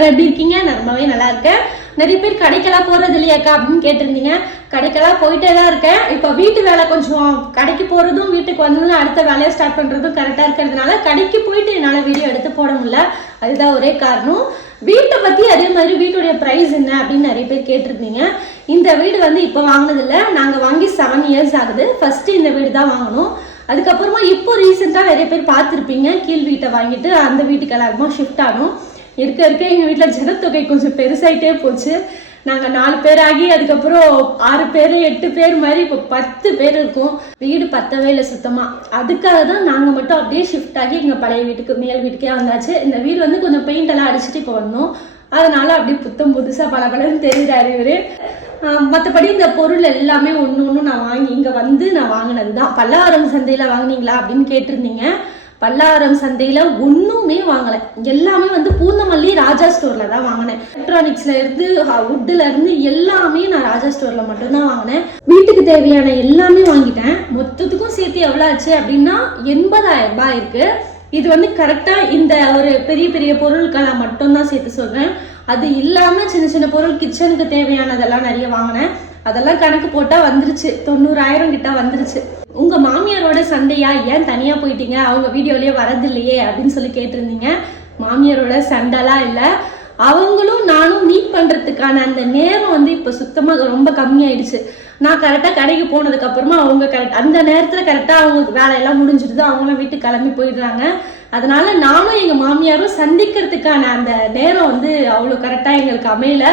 எல்லாரும் எப்படி இருக்கீங்க? நான் ரொம்பவே நல்லா இருக்கேன். நிறைய பேர் கடைக்கெல்லாம் போறது இல்லையாக்கா அப்படின்னு கேட்டிருந்தீங்க. கடைக்கெல்லாம் போயிட்டே தான் இருக்கேன். இப்போ வீட்டு வேலை கொஞ்சம் கடைக்கு போறதும் வீட்டுக்கு வந்ததும் அடுத்த வேலையை ஸ்டார்ட் பண்றதும் கரெக்டா இருக்கிறதுனால கடைக்கு போயிட்டு என்னால் வீடியோ எடுத்து போட முடியல. அதுதான் ஒரே காரணம். வீட்டை பத்தி அதே மாதிரி வீட்டுடைய பிரைஸ் என்ன அப்படின்னு நிறைய பேர் கேட்டிருந்தீங்க. இந்த வீடு வந்து இப்போ வாங்கினது இல்லை, நாங்கள் வாங்கி 7 years ஆகுது. ஃபர்ஸ்ட் இந்த வீடு தான் வாங்கணும். அதுக்கப்புறமா இப்போ ரீசெண்டாக நிறைய பேர் பார்த்துருப்பீங்க, கீழ் வீட்டை வாங்கிட்டு அந்த வீட்டுக்கு எல்லாருமா ஷிஃப்ட் ஆனோம். இருக்க எங்கள் வீட்டில் ஜனத்தொகை கொஞ்சம் பெருசாயிட்டே போச்சு. நாங்கள் 4 பேர் ஆகி அதுக்கப்புறம் 6 பேர் 8 பேர் மாதிரி இப்போ 10 பேர் இருக்கோம். வீடு பத்தவே இல்லை சுத்தமாக. அதுக்காக தான் நாங்கள் மட்டும் அப்படியே ஷிஃப்ட் ஆகி எங்கள் பழைய வீட்டுக்கு மேல் வீட்டுக்கே வந்தாச்சு. இந்த வீடு வந்து கொஞ்சம் பெயிண்ட் எல்லாம் அடிச்சுட்டு இப்போ வந்தோம். அதனால அப்படியே புத்தம் புதுசாக பலன்னு தெரியுறாரு இவரு. மற்றபடி இந்த பொருள் எல்லாமே ஒன்று நான் வாங்கி இங்கே வந்து நான் வாங்கினது தான். பல்லாவரம் சந்தையில் வாங்கினீங்களா அப்படின்னு கேட்டிருந்தீங்க. பல்லாவரம் சந்தையில் ஒன்றுமே வாங்கலை. எல்லாமே வந்து பூந்தமல்லி ராஜா ஸ்டோரில் தான் வாங்கினேன். எலக்ட்ரானிக்ஸ்ல இருந்து வுட்டில் இருந்து எல்லாமே நான் ராஜா ஸ்டோரில் மட்டும்தான் வாங்கினேன். வீட்டுக்கு தேவையான எல்லாமே வாங்கிட்டேன். மொத்தத்துக்கும் சேர்த்து எவ்வளோ ஆச்சு அப்படின்னா 80,000 ரூபாய் இருக்கு. இது வந்து கரெக்டாக இந்த ஒரு பெரிய பெரிய பொருட்களை மட்டும்தான் சேர்த்து சொல்கிறேன். அது இல்லாமல் சின்ன சின்ன பொருள் கிச்சனுக்கு தேவையானதெல்லாம் நிறைய வாங்கினேன். அதெல்லாம் கணக்கு போட்டால் வந்துருச்சு 90,000 கிட்ட வந்துருச்சு. உங்க மாமியாரோட சண்டையா, ஏன் தனியா போயிட்டீங்க, அவங்க வீடியோலயே வரது இல்லையே அப்படின்னு சொல்லி கேட்டிருந்தீங்க. மாமியாரோட சண்டைலாம் இல்லை. அவங்களும் நானும் மீட் பண்றதுக்கான அந்த நேரம் வந்து இப்போ சுத்தமாக ரொம்ப கம்மியாயிடுச்சு. நான் கரெக்டாக கடைக்கு போனதுக்கு அப்புறமா அவங்க அந்த நேரத்தில் கரெக்டாக அவங்களுக்கு வேலையெல்லாம் முடிஞ்சிடுது. அவங்களும் வீட்டுக்கு கிளம்பி போயிடுறாங்க. அதனால நானும் எங்க மாமியாரும் சந்திக்கிறதுக்கான அந்த நேரம் வந்து அவ்வளோ கரெக்டாக எங்களுக்கு அமையல.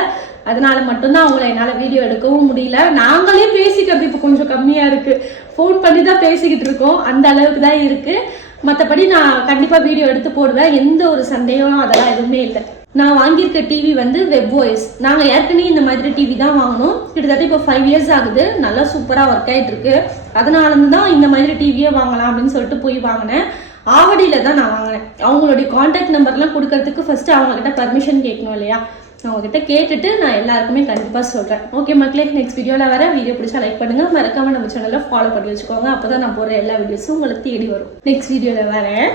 அதனால மட்டும்தான் அவங்கள என்னால் வீடியோ எடுக்கவும் முடியல. நாங்களே பேசிக்கிறது இப்போ கொஞ்சம் கம்மியாக இருக்குது. ஃபோன் பண்ணி தான் பேசிக்கிட்டு இருக்கோம். அந்த அளவுக்கு தான் இருக்குது. மற்றபடி நான் கண்டிப்பாக வீடியோ எடுத்து போடுவேன். எந்த ஒரு சண்டையும் அதெல்லாம் எதுவுமே இல்லை. நான் வாங்கியிருக்க டிவி வந்து WebOS. நாங்கள் ஏற்கனவே இந்த மாதிரி டிவி தான் வாங்கினோம். கிட்டத்தட்ட இப்போ 5 years ஆகுது. நல்லா சூப்பராக ஒர்க் ஆகிட்டு இருக்கு. அதனால தான் இந்த மாதிரி டிவியே வாங்கலாம் அப்படின்னு சொல்லிட்டு போய் வாங்கினேன். ஆவடியில் தான் நான் வாங்கினேன். அவங்களுடைய கான்டாக்ட் நம்பர்லாம் கொடுக்கறதுக்கு ஃபர்ஸ்ட் அவங்ககிட்ட பர்மிஷன் கேட்கணும் இல்லையா? அவங்ககிட்ட கேட்டுட்டு நான் எல்லாருக்குமே கண்டிப்பாக சொல்கிறேன். ஓகே மக்களே, நெக்ஸ்ட் வீடியோவில் வர. வீடியோ பிடிச்சா லைக் பண்ணுங்கள். மறக்காமல் நம்ம சேனலில் ஃபாலோ பண்ணி வச்சுக்கோங்க. அப்போ தான் நான் போடுற எல்லா வீடியோஸும் உங்களுக்கு தேடி வரும். நெக்ஸ்ட் வீடியோவில் வரேன்.